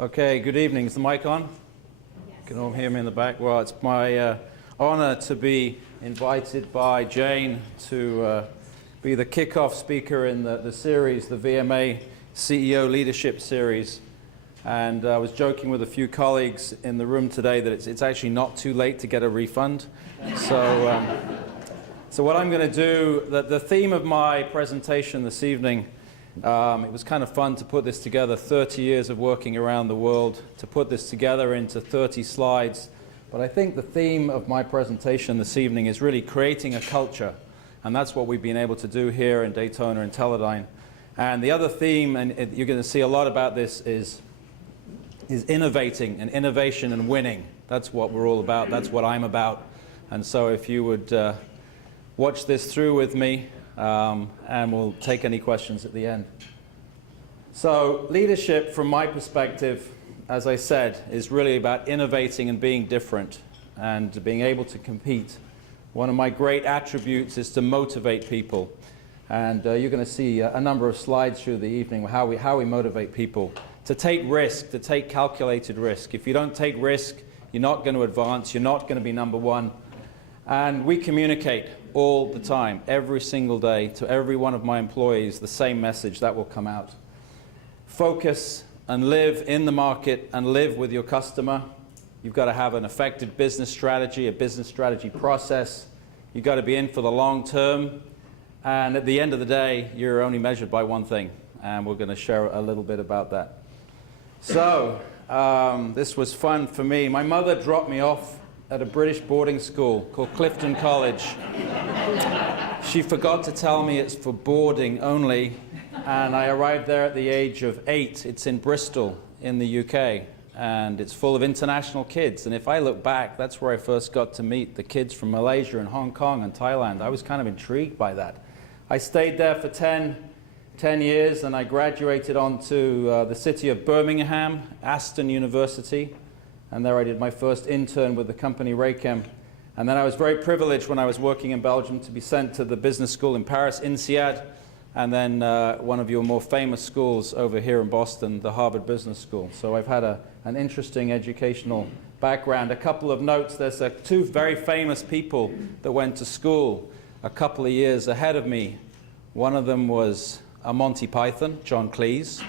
Okay, good evening. Is the mic on? Yes. Can all hear me in the back? Well, it's my honor to be invited by Jane to be the kickoff speaker in the series, the VMA CEO Leadership Series. And I was joking with a few colleagues in the room today that it's actually not too late to get a refund. So what I'm going to do, the theme of my presentation this evening, it was kind of fun to put this together, 30 years of working around the world, to put this together into 30 slides. But I think the theme of my presentation this evening is really creating a culture. And that's what we've been able to do here in Daytona and Teledyne. And the other theme, and you're going to see a lot about this, is innovating and innovation and winning. That's what we're all about. That's what I'm about. And so if you would watch this through with me, and we'll take any questions at the end. So leadership, from my perspective, as I said, is really about innovating and being different and being able to compete. One of my great attributes is to motivate people. And you're going to see a number of slides through the evening how we motivate people to take risk, to take calculated risk. If you don't take risk, you're not going to advance, you're not going to be number one. And we communicate all the time, every single day, to every one of my employees, the same message that will come out. Focus and live in the market and live with your customer. You've got to have an effective business strategy, a business strategy process. You've got to be in for the long term. And at the end of the day, you're only measured by one thing. And we're going to share a little bit about that. So this was fun for me. My mother dropped me off at a British boarding school called Clifton College. She forgot to tell me it's for boarding only, and I arrived there at the age of 8. It's in Bristol in the UK, and it's full of international kids. And if I look back, that's where I first got to meet the kids from Malaysia and Hong Kong and Thailand. I was kind of intrigued by that. I stayed there for 10 years, and I graduated on to the city of Birmingham, Aston University. And there I did my first intern with the company Raychem. And then I was very privileged when I was working in Belgium to be sent to the business school in Paris, INSEAD, and then one of your more famous schools over here in Boston, the Harvard Business School. So I've had an interesting educational background. A couple of notes, there's two very famous people that went to school a couple of years ahead of me. One of them was a Monty Python, John Cleese.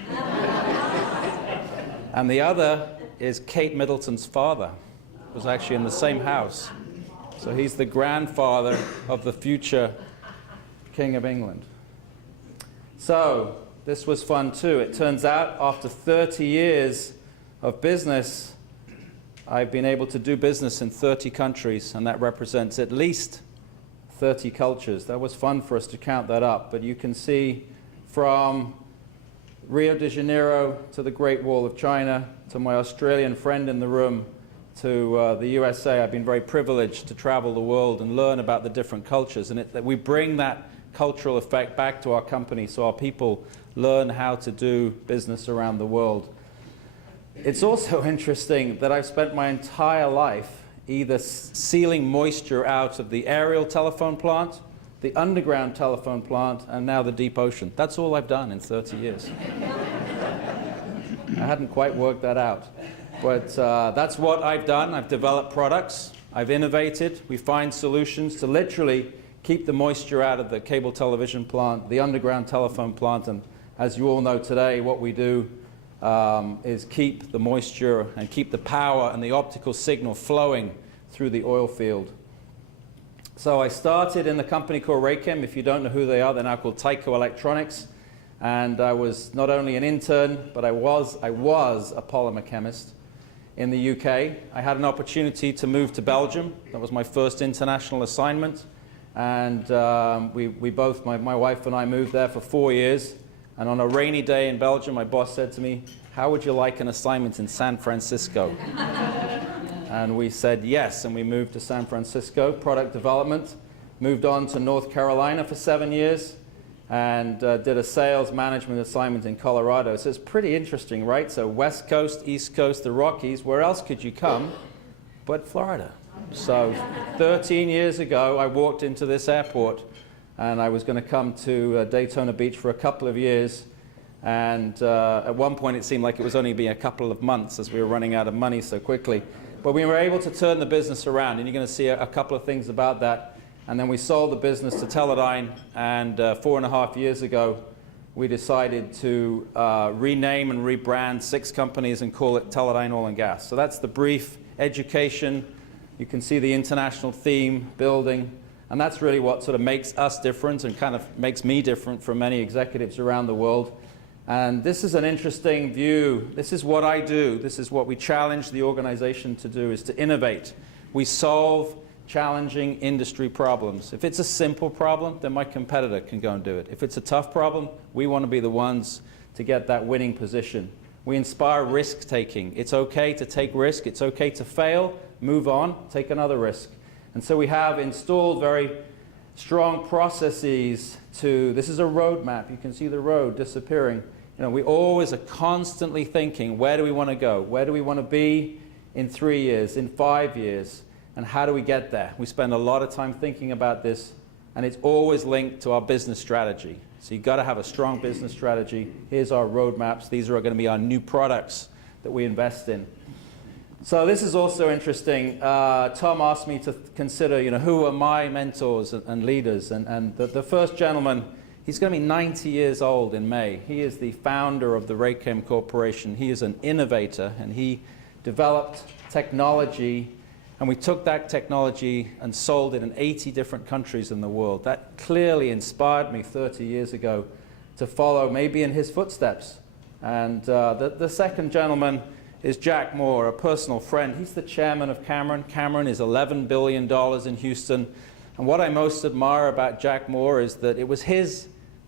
And the other is Kate Middleton's father, was actually in the same house. So he's the grandfather of the future King of England. So this was fun too. It turns out after 30 years of business, I've been able to do business in 30 countries, and that represents at least 30 cultures. That was fun for us to count that up, but you can see from Rio de Janeiro to the Great Wall of China, to my Australian friend in the room, to the USA. I've been very privileged to travel the world and learn about the different cultures. And we bring that cultural effect back to our company so our people learn how to do business around the world. It's also interesting that I've spent my entire life either sealing moisture out of the aerial telephone plant, the underground telephone plant, and now the deep ocean. That's all I've done in 30 years. I hadn't quite worked that out. But that's what I've done. I've developed products. I've innovated. We find solutions to literally keep the moisture out of the cable television plant, the underground telephone plant. And as you all know today, what we do is keep the moisture and keep the power and the optical signal flowing through the oil field. So I started in the company called Raychem. If you don't know who they are, they're now called Tyco Electronics. And I was not only an intern, but I was a polymer chemist in the UK. I had an opportunity to move to Belgium. That was my first international assignment. And we both, my wife and I, moved there for 4 years. And on a rainy day in Belgium, my boss said to me, "How would you like an assignment in San Francisco?" And we said yes, and we moved to San Francisco, product development. Moved on to North Carolina for 7 years. And did a sales management assignment in Colorado. So it's pretty interesting, right? So West Coast, East Coast, the Rockies, where else could you come but Florida? So 13 years ago, I walked into this airport, and I was going to come to Daytona Beach for a couple of years. And at one point it seemed like it was only being a couple of months as we were running out of money so quickly. But we were able to turn the business around, and you're going to see a couple of things about that. And then we sold the business to Teledyne, and 4.5 years ago we decided to rename and rebrand 6 companies and call it Teledyne Oil and Gas. So that's the brief education. You can see the international theme building, and that's really what sort of makes us different and kind of makes me different from many executives around the world. And this is an interesting view. This is what I do. This is what we challenge the organization to do, is to innovate. We solve challenging industry problems. If it's a simple problem, then my competitor can go and do it. If it's a tough problem, we want to be the ones to get that winning position. We inspire risk-taking. It's okay to take risk. It's okay to fail, move on, take another risk. And so we have installed very strong processes to, this is a roadmap. You can see the road disappearing. You know, we always are constantly thinking, where do we want to go? Where do we want to be in 3 years, in 5 years? And how do we get there? We spend a lot of time thinking about this, and it's always linked to our business strategy. So you've got to have a strong business strategy. Here's our roadmaps. These are going to be our new products that we invest in. So this is also interesting. Tom asked me to consider, who are my mentors and leaders. And the first gentleman, he's going to be 90 years old in May. He is the founder of the Raychem Corporation. He is an innovator, and he developed technology. And we took that technology and sold it in 80 different countries in the world. That clearly inspired me 30 years ago to follow maybe in his footsteps. And the second gentleman is Jack Moore, a personal friend. He's the chairman of Cameron. Cameron is $11 billion in Houston. And what I most admire about Jack Moore is that it was his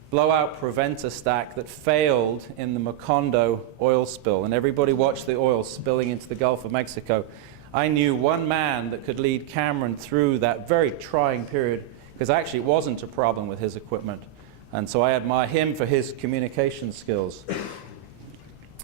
blowout preventer stack that failed in the Macondo oil spill. And everybody watched the oil spilling into the Gulf of Mexico. I knew one man that could lead Cameron through that very trying period, because actually it wasn't a problem with his equipment. And so I admire him for his communication skills.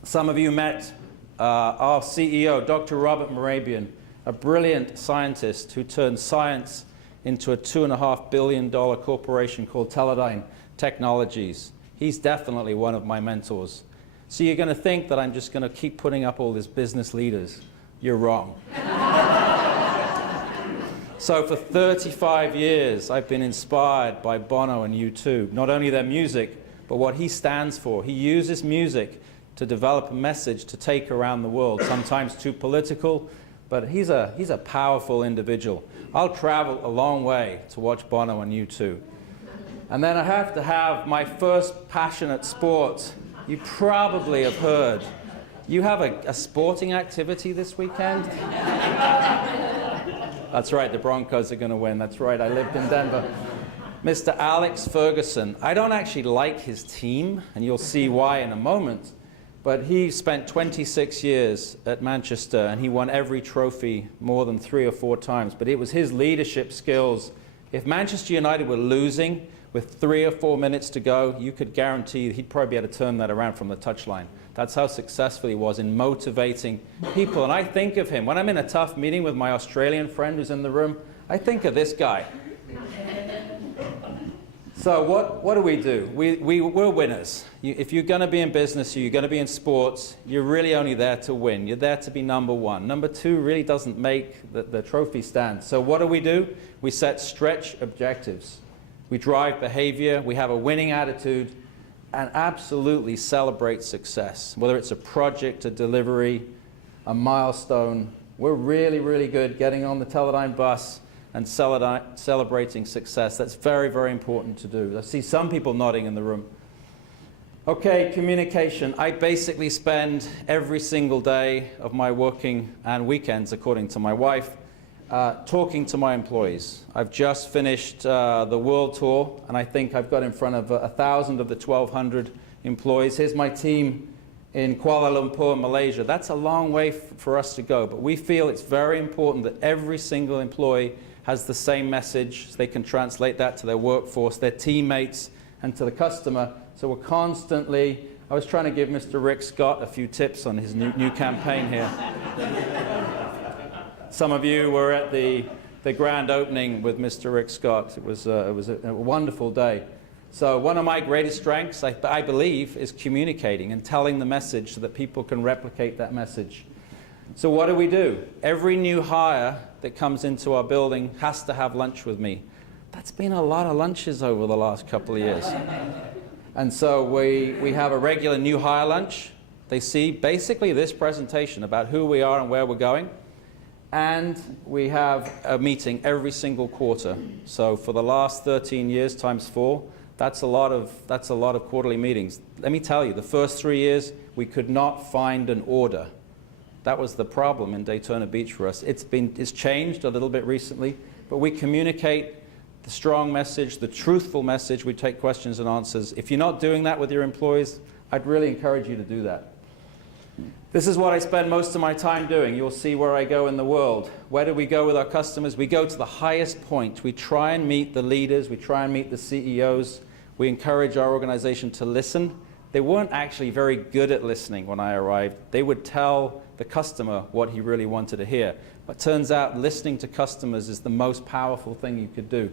Some of you met our CEO, Dr. Robert Morabian, a brilliant scientist who turned science into a $2.5 billion corporation called Teledyne Technologies. He's definitely one of my mentors. So you're going to think that I'm just going to keep putting up all these business leaders. You're wrong. So for 35 years, I've been inspired by Bono and U2, not only their music, but what he stands for. He uses music to develop a message to take around the world, sometimes too political, but he's a powerful individual. I'll travel a long way to watch Bono and U2. And then I have to have my first passionate sport. You probably have heard. You have a sporting activity this weekend? That's right, the Broncos are going to win. That's right, I lived in Denver. Mr. Alex Ferguson. I don't actually like his team, and you'll see why in a moment, but he spent 26 years at Manchester, and he won every trophy more than 3 or 4 times. But it was his leadership skills. If Manchester United were losing with 3 or 4 minutes to go, you could guarantee he'd probably be able to turn that around from the touchline. That's how successful he was in motivating people. And I think of him, when I'm in a tough meeting with my Australian friend who's in the room, I think of this guy. So what do we do? We're winners. If you're going to be in business, you're going to be in sports, you're really only there to win. You're there to be number one. Number two really doesn't make the trophy stand. So what do? We set stretch objectives. We drive behavior. We have a winning attitude. And absolutely celebrate success. Whether it's a project, a delivery, a milestone, we're really, really good getting on the Teledyne bus and celebrating success. That's very, very important to do. I see some people nodding in the room. Okay, communication. I basically spend every single day of my working and weekends, according to my wife, talking to my employees. I've just finished the world tour, and I think I've got in front of 1,000 of the 1,200 employees. Here's my team in Kuala Lumpur, Malaysia. That's a long way for us to go, but we feel it's very important that every single employee has the same message, so they can translate that to their workforce, their teammates, and to the customer. So we're constantly, I was trying to give Mr. Rick Scott a few tips on his new campaign here. Some of you were at the grand opening with Mr. Rick Scott. It was a wonderful day. So one of my greatest strengths, I believe, is communicating and telling the message so that people can replicate that message. So what do? Every new hire that comes into our building has to have lunch with me. That's been a lot of lunches over the last couple of years. And so we have a regular new hire lunch. They see basically this presentation about who we are and where we're going. And we have a meeting every single quarter. So for the last 13 years times 4, that's a lot of quarterly meetings. Let me tell you, the first 3 years, we could not find an order. That was the problem in Daytona Beach for us. It's changed a little bit recently, but we communicate the strong message, the truthful message. We take questions and answers. If you're not doing that with your employees, I'd really encourage you to do that. This is what I spend most of my time doing. You'll see where I go in the world. Where do we go with our customers? We go to the highest point. We try and meet the leaders. We try and meet the CEOs. We encourage our organization to listen. They weren't actually very good at listening when I arrived. They would tell the customer what he really wanted to hear. But it turns out listening to customers is the most powerful thing you could do.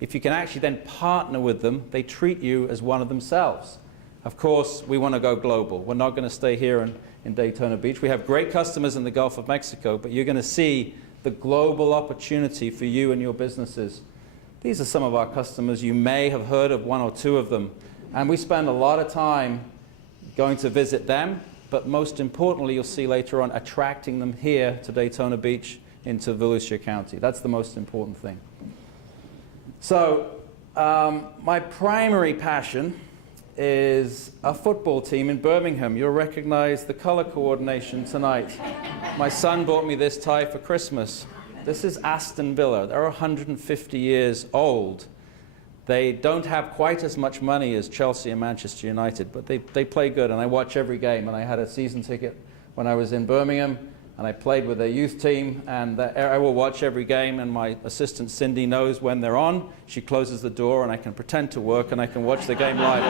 If you can actually then partner with them, they treat you as one of themselves. Of course, we want to go global. We're not going to stay here in Daytona Beach. We have great customers in the Gulf of Mexico, but you're going to see the global opportunity for you and your businesses. These are some of our customers. You may have heard of one or two of them. And we spend a lot of time going to visit them, but most importantly, you'll see later on, attracting them here to Daytona Beach into Volusia County. That's the most important thing. So my primary passion is a football team in Birmingham. You'll recognize the color coordination tonight. My son bought me this tie for Christmas. This is Aston Villa. They're 150 years old. They don't have quite as much money as Chelsea and Manchester United, but they play good, and I watch every game. And I had a season ticket when I was in Birmingham, and I played with their youth team, and I will watch every game, and my assistant Cindy knows when they're on. She closes the door, and I can pretend to work, and I can watch the game live.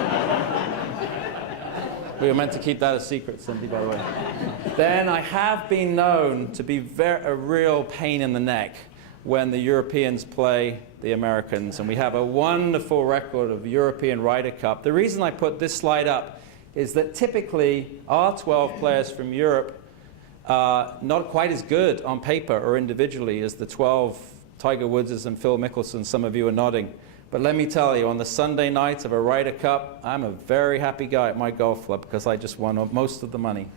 We were meant to keep that a secret, Cindy, by the way. Then I have been known to be a real pain in the neck when the Europeans play the Americans, and we have a wonderful record of European Ryder Cup. The reason I put this slide up is that typically our 12 players from Europe are not quite as good on paper or individually as the 12 Tiger Woodses and Phil Mickelson. Some of you are nodding. But let me tell you, on the Sunday night of a Ryder Cup, I'm a very happy guy at my golf club because I just won most of the money.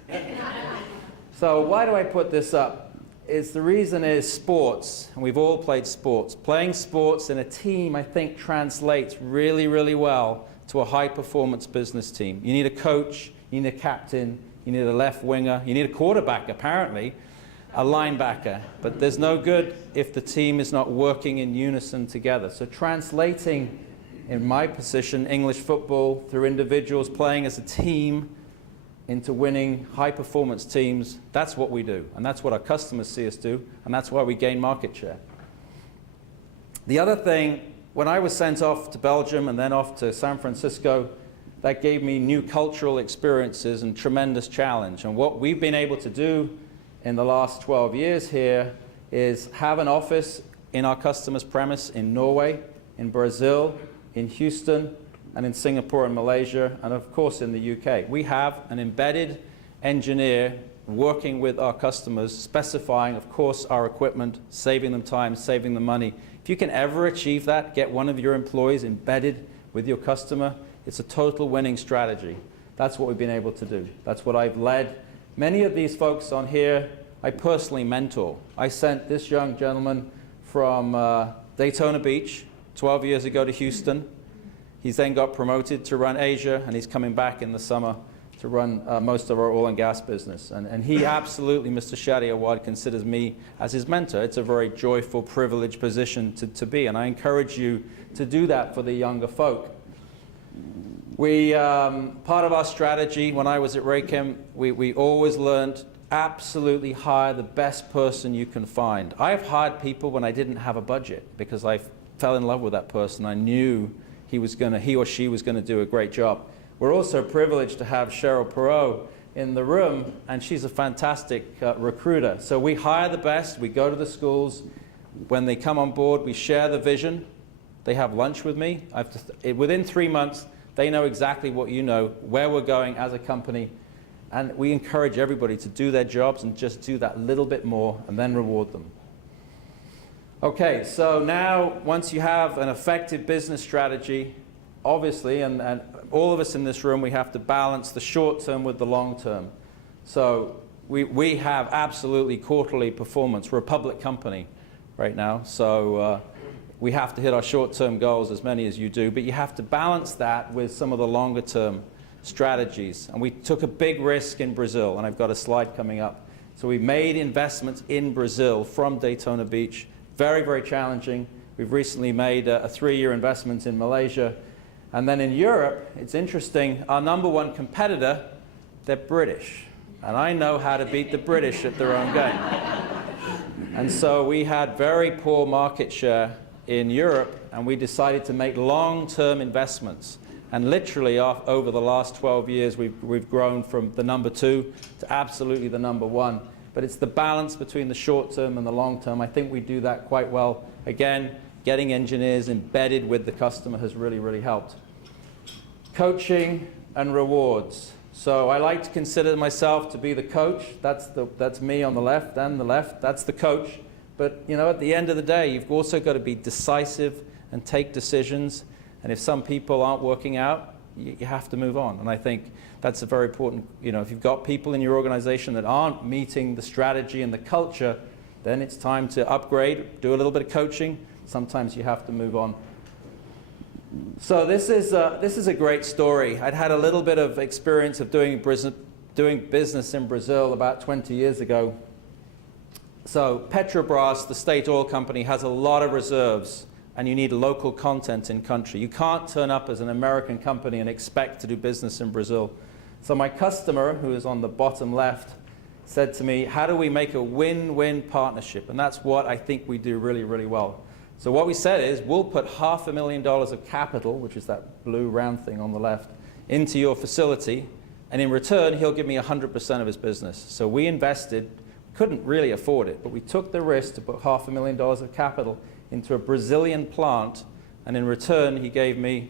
So why do I put this up? The reason is sports, and we've all played sports. Playing sports in a team, I think, translates really, really well to a high-performance business team. You need a coach, you need a captain, you need a left winger, you need a quarterback, apparently, a linebacker. But there's no good if the team is not working in unison together. So translating, in my position, English football through individuals playing as a team into winning high-performance teams, that's what we do. And that's what our customers see us do, and that's why we gain market share. The other thing, when I was sent off to Belgium and then off to San Francisco, that gave me new cultural experiences and tremendous challenge. And what we've been able to do in the last 12 years here is have an office in our customer's premise in Norway, in Brazil, in Houston, and in Singapore and Malaysia, and of course in the UK. We have an embedded engineer working with our customers, specifying, of course, our equipment, saving them time, saving them money. If you can ever achieve that, get one of your employees embedded with your customer, it's a total winning strategy. That's what we've been able to do. That's what I've led. Many of these folks on here, I personally mentor. I sent this young gentleman from Daytona Beach 12 years ago to Houston. He's then got promoted to run Asia, and he's coming back in the summer to run most of our oil and gas business. And he absolutely, Mr. Shadi Awad, considers me as his mentor. It's a very joyful, privileged position to be, and I encourage you to do that for the younger folk. Part of our strategy when I was at Raychem, we always learned absolutely hire the best person you can find. I've hired people when I didn't have a budget because I fell in love with that person. I knew he or she was going to do a great job. We're also privileged to have Cheryl Perot in the room, and she's a fantastic recruiter. So we hire the best, we go to the schools. When they come on board, we share the vision, They have lunch with me. Within 3 months, they know exactly what you know, where we're going as a company. And we encourage everybody to do their jobs and just do that little bit more and then reward them. Okay, so now once you have an effective business strategy, obviously, and all of us in this room, we have to balance the short term with the long term. So we have absolutely quarterly performance. We're a public company right now, so we have to hit our short-term goals, as many as you do, but you have to balance that with some of the longer-term strategies. And we took a big risk in Brazil, and I've got a slide coming up. So we made investments in Brazil from Daytona Beach. Very, very challenging. We've recently made a 3-year investment in Malaysia. And then in Europe, it's interesting, our number one competitor, they're British. And I know how to beat the British at their own game. And so we had very poor market share in Europe, and we decided to make long-term investments. And literally, over the last 12 years, we've grown from the number 2 to absolutely the number 1. But it's the balance between the short term and the long term. I think we do that quite well. Again, getting engineers embedded with the customer has really, really helped. Coaching and rewards. So I like to consider myself to be the coach. That's me on the left and the left. That's the coach. But you know, at the end of the day, you've also got to be decisive and take decisions. And if some people aren't working out, you have to move on. And I think that's a very important, you know, if you've got people in your organization that aren't meeting the strategy and the culture, then it's time to upgrade, do a little bit of coaching. Sometimes you have to move on. So this is a great story. I'd had a little bit of experience of doing business in Brazil about 20 years ago. So Petrobras, the state oil company, has a lot of reserves, and you need local content in country. You can't turn up as an American company and expect to do business in Brazil. So my customer, who is on the bottom left, said to me, how do we make a win-win partnership? And that's what I think we do really, really well. So what we said is, we'll put $500,000 of capital, which is that blue round thing on the left, into your facility, and in return, he'll give me 100% of his business. So we invested, couldn't really afford it, but we took the risk to put $500,000 of capital into a Brazilian plant, and in return, he gave me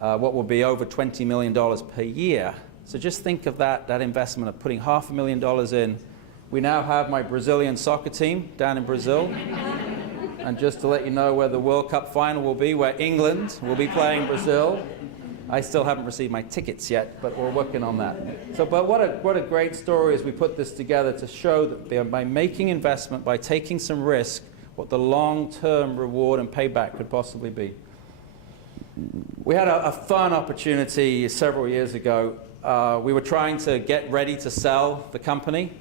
what will be over $20 million per year. So just think of that investment of putting $500,000 in. We now have my Brazilian soccer team down in Brazil. And just to let you know where the World Cup final will be, where England will be playing Brazil. I still haven't received my tickets yet, but we're working on that. So, but what a great story as we put this together to show that by making investment, by taking some risk, what the long-term reward and payback could possibly be. We had a fun opportunity several years ago. We were trying to get ready to sell the company,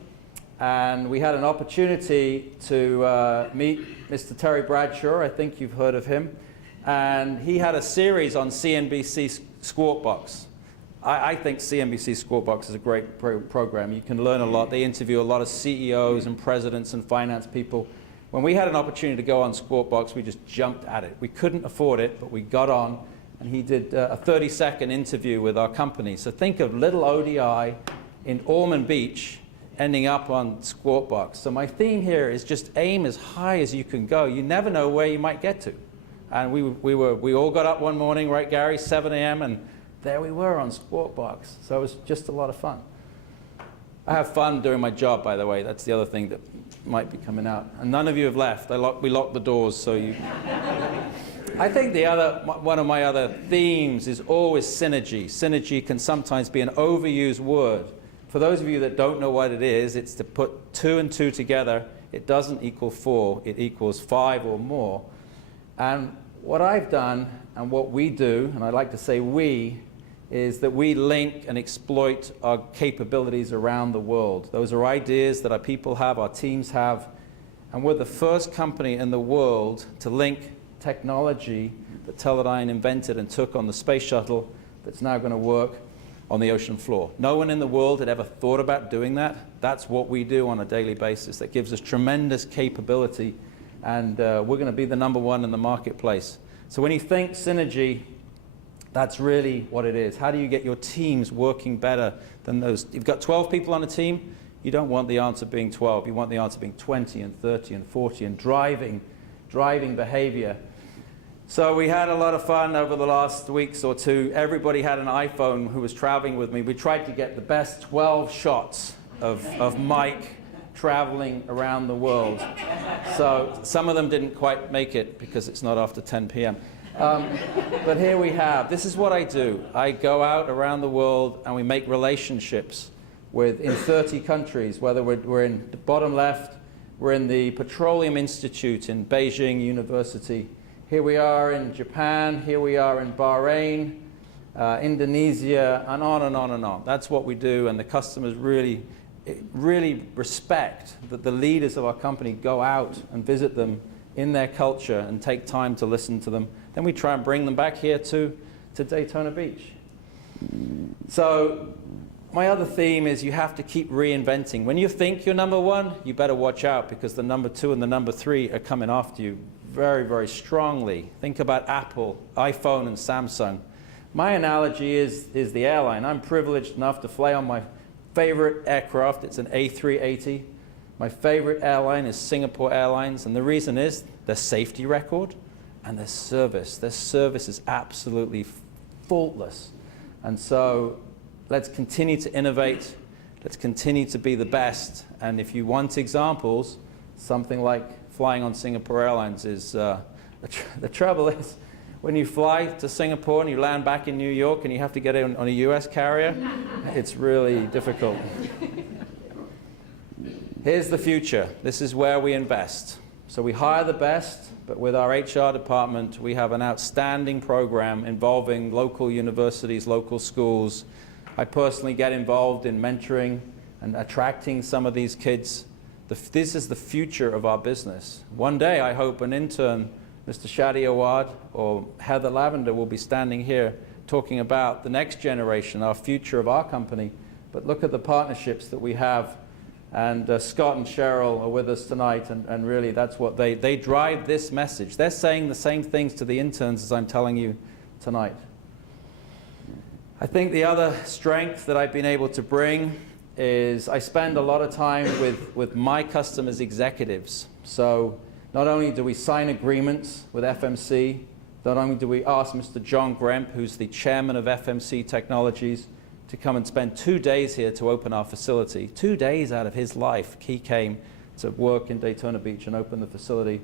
and we had an opportunity to meet Mr. Terry Bradshaw. I think you've heard of him. And he had a series on CNBC Squawk Box. I think CNBC Squawk Box is a great program. You can learn a lot. They interview a lot of CEOs and presidents and finance people. When we had an opportunity to go on Squawk Box, we just jumped at it. We couldn't afford it, but we got on, and he did a 30-second interview with our company. So think of little ODI in Ormond Beach ending up on Squawk Box. So my theme here is just aim as high as you can go. You never know where you might get to. And we all got up one morning, right, Gary, 7 a.m., and there we were on Squawk Box. So it was just a lot of fun. I have fun doing my job, by the way. That's the other thing that might be coming out. And none of you have left. We locked the doors, so you... I think one of my other themes is always synergy. Synergy can sometimes be an overused word. For those of you that don't know what it is, it's to put 2 and 2 together. It doesn't equal 4. It equals 5 or more. And what I've done, and what we do, and I like to say we, is that we link and exploit our capabilities around the world. Those are ideas that our people have, our teams have, and we're the first company in the world to link technology that Teledyne invented and took on the space shuttle that's now going to work on the ocean floor. No one in the world had ever thought about doing that. That's what we do on a daily basis. That gives us tremendous capability, and we're going to be the #1 in the marketplace. So when you think synergy, that's really what it is. How do you get your teams working better than those? You've got 12 people on a team. You don't want the answer being 12. You want the answer being 20 and 30 and 40 and driving behavior. So we had a lot of fun over the last weeks or two. Everybody had an iPhone who was traveling with me. We tried to get the best 12 shots of Mike traveling around the world. So some of them didn't quite make it because it's not after 10 p.m. But here we have. This is what I do. I go out around the world and we make relationships in 30 countries, whether we're in the bottom left, we're in the Petroleum Institute in Beijing University. Here we are in Japan, here we are in Bahrain, Indonesia, and on and on and on. That's what we do, and the customers really respect that the leaders of our company go out and visit them in their culture and take time to listen to them. Then we try and bring them back here to Daytona Beach. So my other theme is you have to keep reinventing. When you think you're number one, you better watch out because the number two and the number three are coming after you very, very strongly. Think about Apple, iPhone, and Samsung. My analogy is the airline. I'm privileged enough to fly on my favorite aircraft. It's an A380. My favorite airline is Singapore Airlines, and the reason is their safety record and their service. Their service is absolutely faultless. And so let's continue to innovate. Let's continue to be the best. And if you want examples, something like flying on Singapore Airlines is, the trouble is, when you fly to Singapore and you land back in New York and you have to get in on a US carrier, it's really difficult. Here's the future. This is where we invest. So we hire the best, but with our HR department, we have an outstanding program involving local universities, local schools. I personally get involved in mentoring and attracting some of these kids. This is the future of our business. One day, I hope an intern, Mr. Shadi Awad or Heather Lavender, will be standing here talking about the next generation, our future of our company. But look at the partnerships that we have. And Scott and Cheryl are with us tonight, and really that's what they drive this message. They're saying the same things to the interns as I'm telling you tonight. I think the other strength that I've been able to bring is I spend a lot of time with my customers' executives. So not only do we sign agreements with FMC, not only do we ask Mr. John Gremp, who's the chairman of FMC Technologies, to come and spend 2 days here to open our facility. 2 days out of his life, he came to work in Daytona Beach and open the facility.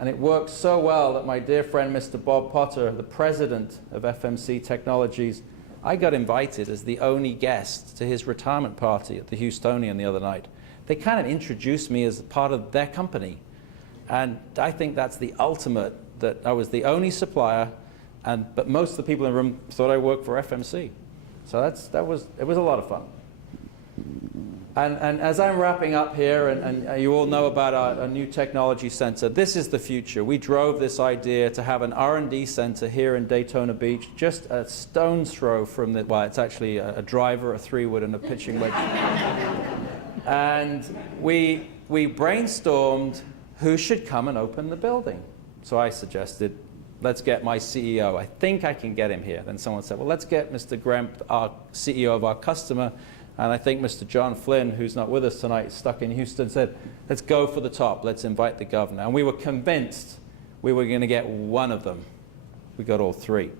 And it worked so well that my dear friend, Mr. Bob Potter, the president of FMC Technologies, I got invited as the only guest to his retirement party at the Houstonian the other night. They kind of introduced me as part of their company. And I think that's the ultimate, that I was the only supplier, but most of the people in the room thought I worked for FMC. So it was a lot of fun. And as I'm wrapping up here, and you all know about our new technology center, this is the future. We drove this idea to have an R&D center here in Daytona Beach, just a stone's throw from well, it's actually a driver, a 3-wood, and a pitching wedge. And we brainstormed who should come and open the building. So I suggested, let's get my CEO. I think I can get him here. Then someone said, well, let's get Mr. Gremp, our CEO of our customer. And I think Mr. John Flynn, who's not with us tonight, stuck in Houston, said, let's go for the top. Let's invite the governor. And we were convinced we were going to get one of them. We got all three.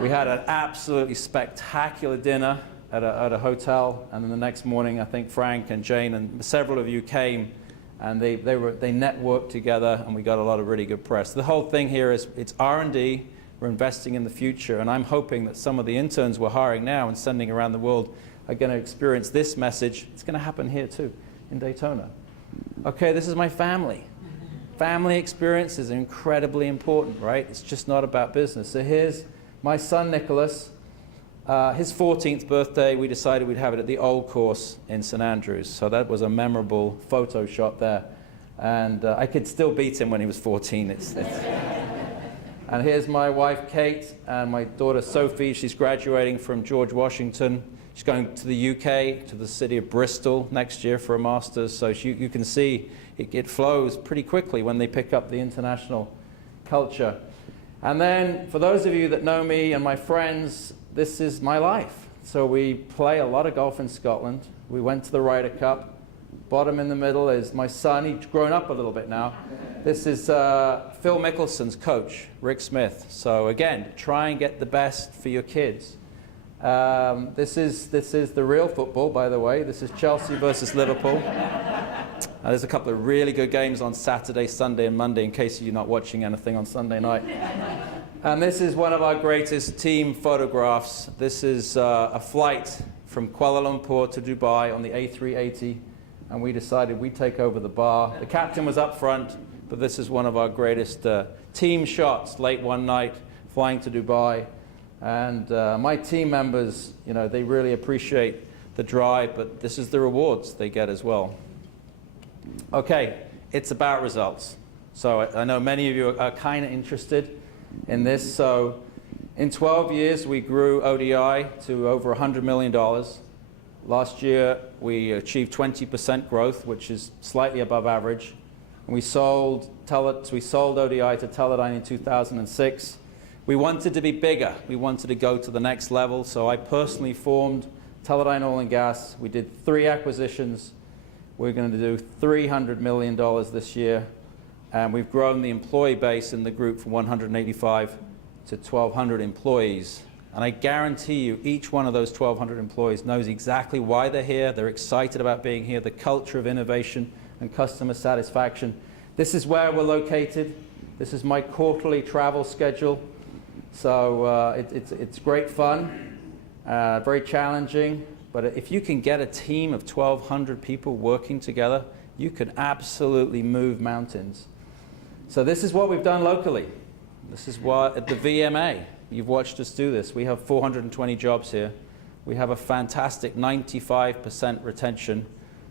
We had an absolutely spectacular dinner at a hotel. And then the next morning, I think Frank and Jane and several of you came. And they networked together, and we got a lot of really good press. The whole thing here is it's R&D. We're investing in the future, and I'm hoping that some of the interns we're hiring now and sending around the world are going to experience this message. It's going to happen here too, in Daytona. Okay, this is my family. Family experience is incredibly important, right? It's just not about business. So here's my son Nicholas. His 14th birthday, we decided we'd have it at the Old Course in St. Andrews. So that was a memorable photo shot there. And I could still beat him when he was 14. And here's my wife, Kate, and my daughter, Sophie. She's graduating from George Washington. She's going to the UK, to the city of Bristol next year for a master's. So you can see it flows pretty quickly when they pick up the international culture. And then, for those of you that know me and my friends, this is my life. So we play a lot of golf in Scotland. We went to the Ryder Cup. Bottom in the middle is my son. He's grown up a little bit now. This is Phil Mickelson's coach, Rick Smith. So again, try and get the best for your kids. This is the real football, by the way. This is Chelsea versus Liverpool. There's a couple of really good games on Saturday, Sunday, and Monday, in case you're not watching anything on Sunday night. And this is one of our greatest team photographs. This is a flight from Kuala Lumpur to Dubai on the A380, and we decided we'd take over the bar. The captain was up front, but this is one of our greatest team shots late one night, flying to Dubai. And my team members, they really appreciate the drive, but this is the rewards they get as well. Okay, it's about results. So I know many of you are kind of interested in this. So in 12 years, we grew ODI to over $100 million. Last year, we achieved 20% growth, which is slightly above average. And we sold ODI to Teledyne in 2006. We wanted to be bigger. We wanted to go to the next level. So I personally formed Teledyne Oil and Gas. We did 3 acquisitions. We're going to do $300 million this year. And we've grown the employee base in the group from 185 to 1,200 employees. And I guarantee you, each one of those 1,200 employees knows exactly why they're here. They're excited about being here, the culture of innovation and customer satisfaction. This is where we're located. This is my quarterly travel schedule. So it's great fun, very challenging. But if you can get a team of 1,200 people working together, you can absolutely move mountains. So this is what we've done locally. This is what at the VMA, you've watched us do this. We have 420 jobs here. We have a fantastic 95% retention.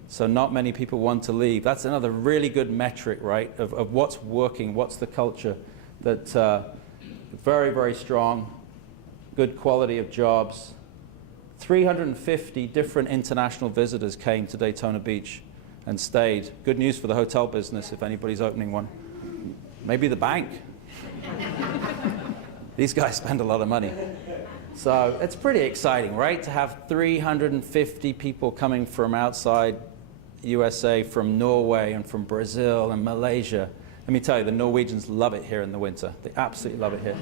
So not many people want to leave. That's another really good metric, right, of what's working, what's the culture. That very, very strong, good quality of jobs. 350 different international visitors came to Daytona Beach and stayed. Good news for the hotel business if anybody's opening one. Maybe the bank. These guys spend a lot of money. So it's pretty exciting, right? To have 350 people coming from outside USA, from Norway and from Brazil and Malaysia. Let me tell you, the Norwegians love it here in the winter. They absolutely love it here.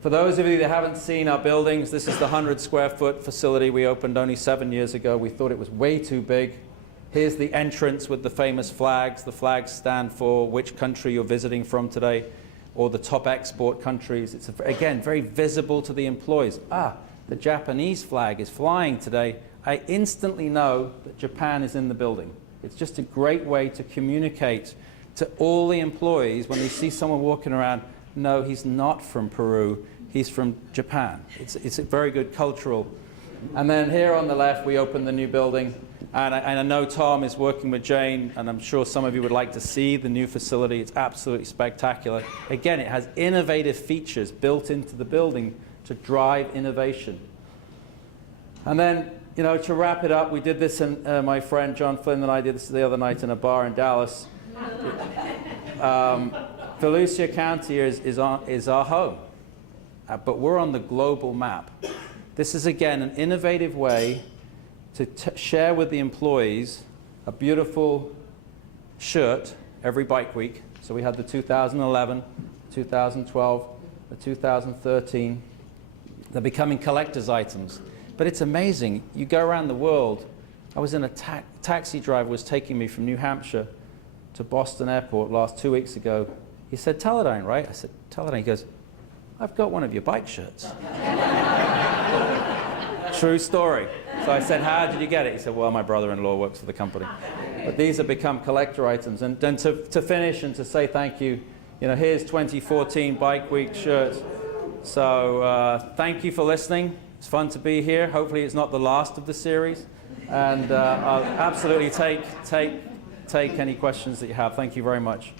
For those of you that haven't seen our buildings, this is the 100-square-foot facility we opened only 7 years ago. We thought it was way too big. Here's the entrance with the famous flags. The flags stand for which country you're visiting from today, or the top export countries. It's, again, very visible to the employees. The Japanese flag is flying today. I instantly know that Japan is in the building. It's just a great way to communicate to all the employees when they see someone walking around. No, he's not from Peru. He's from Japan. It's a very good cultural. And then here on the left, we opened the new building. And I know Tom is working with Jane, and I'm sure some of you would like to see the new facility. It's absolutely spectacular. Again, it has innovative features built into the building to drive innovation. And then, to wrap it up, we did this, and my friend John Flynn and I did this the other night in a bar in Dallas. Volusia County is our home, but we're on the global map. This is, again, an innovative way to share with the employees a beautiful shirt every bike week. So we had the 2011, 2012, the 2013. They're becoming collector's items. But it's amazing. You go around the world. I was in a taxi driver was taking me from New Hampshire to Boston Airport 2 weeks ago. He said, Teledyne, right? I said, Teledyne. He goes, I've got one of your bike shirts. True story. So I said, how did you get it? He said, well, my brother-in-law works for the company. But these have become collector items. And then to finish and to say thank you, here's 2014 Bike Week shirts. So thank you for listening. It's fun to be here. Hopefully it's not the last of the series. And I'll absolutely take any questions that you have. Thank you very much.